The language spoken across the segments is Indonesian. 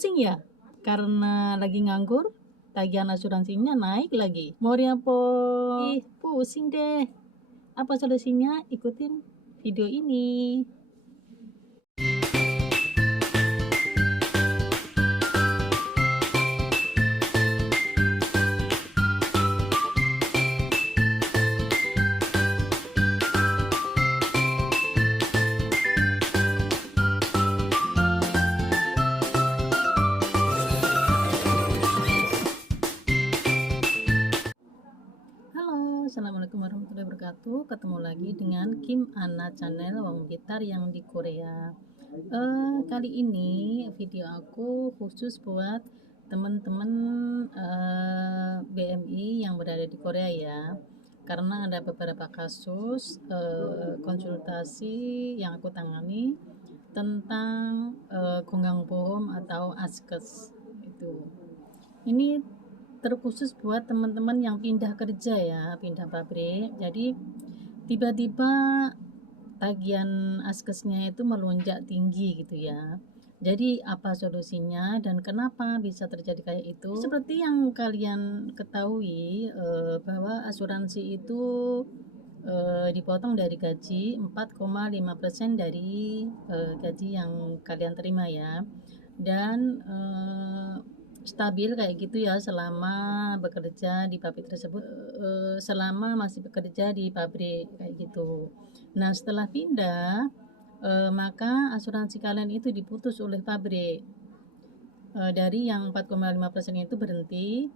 Pusing ya? Karena lagi nganggur, tagihan asuransinya naik lagi. Mau apa? Ih, pusing deh. Apa solusinya? Ikutin video ini. Halo, assalamualaikum warahmatullahi wabarakatuh. Ketemu lagi dengan Kim Ana channel Wong Gitar yang di Korea. Kali ini video aku khusus buat teman-teman BMI yang berada di Korea ya. Karena ada beberapa kasus konsultasi yang aku tangani tentang gonggang bohong atau askes itu. Ini terkhusus buat teman-teman yang pindah kerja ya, pindah pabrik. Jadi tiba-tiba tagihan askesnya itu melonjak tinggi gitu ya. Jadi apa solusinya dan kenapa bisa terjadi kayak itu? Seperti yang kalian ketahui bahwa asuransi itu dipotong dari gaji 4,5% dari gaji yang kalian terima ya. Dan stabil kayak gitu ya selama bekerja di pabrik tersebut, selama masih bekerja di pabrik kayak gitu. Nah setelah pindah maka asuransi kalian itu diputus oleh pabrik. Dari yang 4,5% itu berhenti,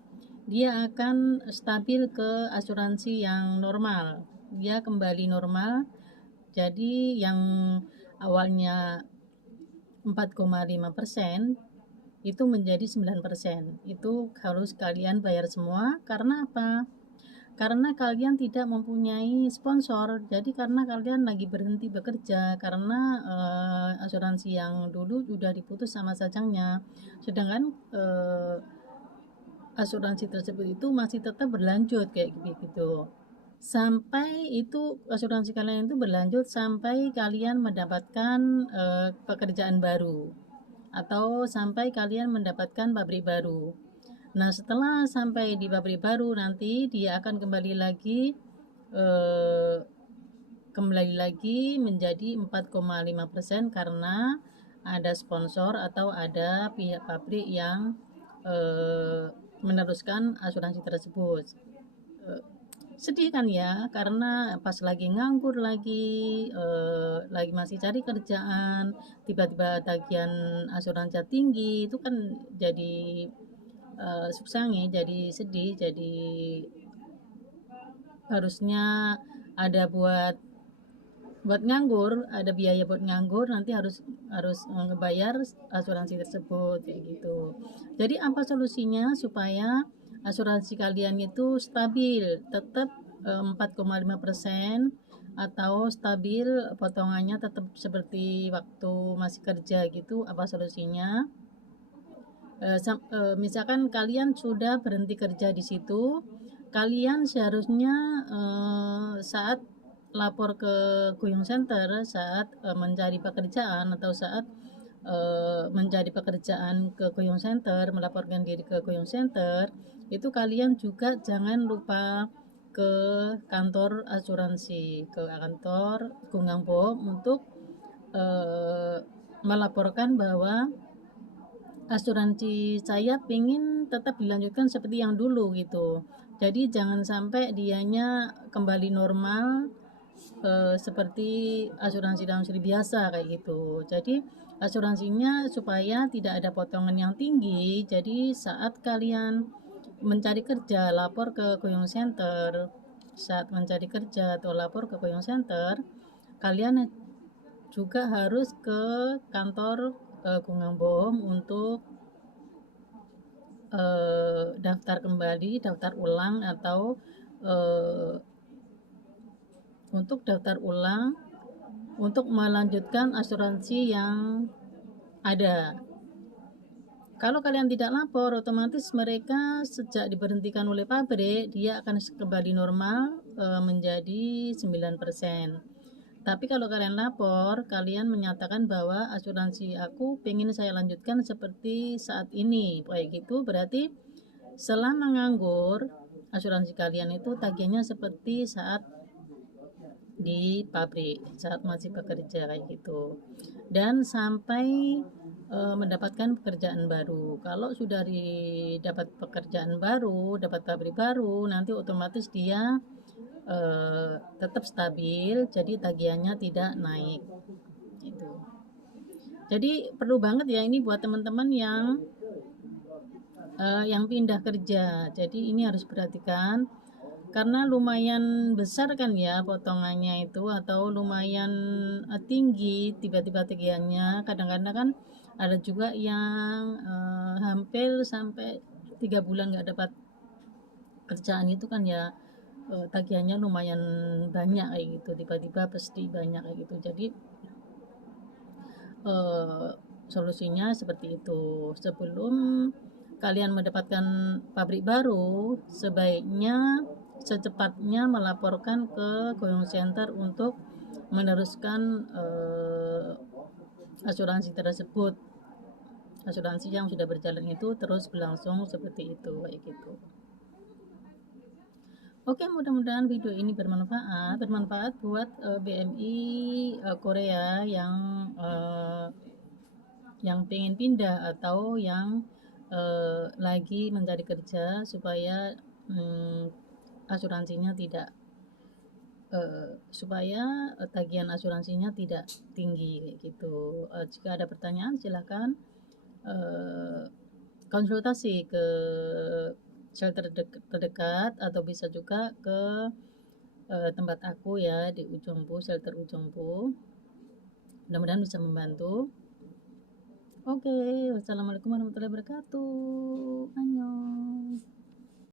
dia akan stabil ke asuransi yang normal, dia kembali normal. Jadi yang awalnya 4,5% itu menjadi 9%. Itu harus kalian bayar semua. Karena apa? Karena kalian tidak mempunyai sponsor. Jadi karena kalian lagi berhenti bekerja, karena asuransi yang dulu sudah diputus sama sajangnya, sedangkan asuransi tersebut itu masih tetap berlanjut kayak gitu. Sampai itu asuransi kalian itu berlanjut sampai kalian mendapatkan pekerjaan baru atau sampai kalian mendapatkan pabrik baru. Nah setelah sampai di pabrik baru nanti dia akan kembali lagi menjadi 4,5% karena ada sponsor atau ada pihak pabrik yang meneruskan asuransi tersebut. Sedih kan ya, karena pas lagi nganggur lagi masih cari kerjaan, tiba-tiba tagihan asuransi tinggi, itu kan jadi susah nih, jadi sedih. Jadi harusnya ada buat nganggur, ada biaya buat nganggur, nanti harus ngebayar asuransi tersebut kayak gitu. Jadi apa solusinya supaya asuransi kalian itu stabil, tetap 4,5% atau stabil potongannya tetap seperti waktu masih kerja gitu? Apa solusinya? Misalkan kalian sudah berhenti kerja di situ, kalian seharusnya saat lapor ke Kuyung Center, saat mencari pekerjaan atau saat mencari pekerjaan ke Kuyung Center, melaporkan diri ke Kuyung Center, itu kalian juga jangan lupa ke kantor asuransi, ke kantor Gonggang Bohong untuk melaporkan bahwa asuransi saya pengen tetap dilanjutkan seperti yang dulu gitu. Jadi jangan sampai dianya kembali normal seperti asuransi biasa kayak gitu. Jadi asuransinya supaya tidak ada potongan yang tinggi. Jadi saat kalian mencari kerja lapor ke Kuyung Center, saat mencari kerja atau lapor ke Kuyung Center, kalian juga harus ke kantor Gonggang Bohong untuk daftar kembali, daftar ulang atau untuk daftar ulang untuk melanjutkan asuransi yang ada. Kalau kalian tidak lapor, otomatis mereka sejak diberhentikan oleh pabrik, dia akan kembali normal menjadi 9%. Tapi kalau kalian lapor, kalian menyatakan bahwa asuransi aku pengen saya lanjutkan seperti saat ini, kayak gitu, berarti selama nganggur, asuransi kalian itu tagihannya seperti saat di pabrik, saat masih bekerja kayak gitu. Dan sampai mendapatkan pekerjaan baru. Kalau sudah dapat pekerjaan baru, dapat pabrik baru, nanti otomatis dia tetap stabil, jadi tagihannya tidak naik. Itu. Jadi perlu banget ya ini buat teman-teman yang pindah kerja. Jadi ini harus perhatikan karena lumayan besar kan ya potongannya itu, atau lumayan tinggi tiba-tiba tagihannya. Kadang-kadang kan ada juga yang hampir sampai 3 bulan nggak dapat kerjaan, itu kan ya tagihannya lumayan banyak kayak gitu, tiba-tiba pasti banyak kayak gitu. Jadi eh, solusinya seperti itu. Sebelum kalian mendapatkan pabrik baru, sebaiknya secepatnya melaporkan ke Goyong Center untuk meneruskan asuransi tersebut. Asuransi yang sudah berjalan itu terus berlangsung seperti itu kayak gitu. Oke, mudah-mudahan video ini bermanfaat buat BMI Korea yang pengen pindah atau yang lagi mencari kerja, supaya asuransinya tidak supaya tagihan asuransinya tidak tinggi gitu. Jika ada pertanyaan silahkan konsultasi ke shelter terdekat, atau bisa juga ke tempat aku ya di Ujungbu, shelter Ujungbu. Mudah-mudahan bisa membantu. Oke, wassalamualaikum warahmatullahi wabarakatuh. Annyeong.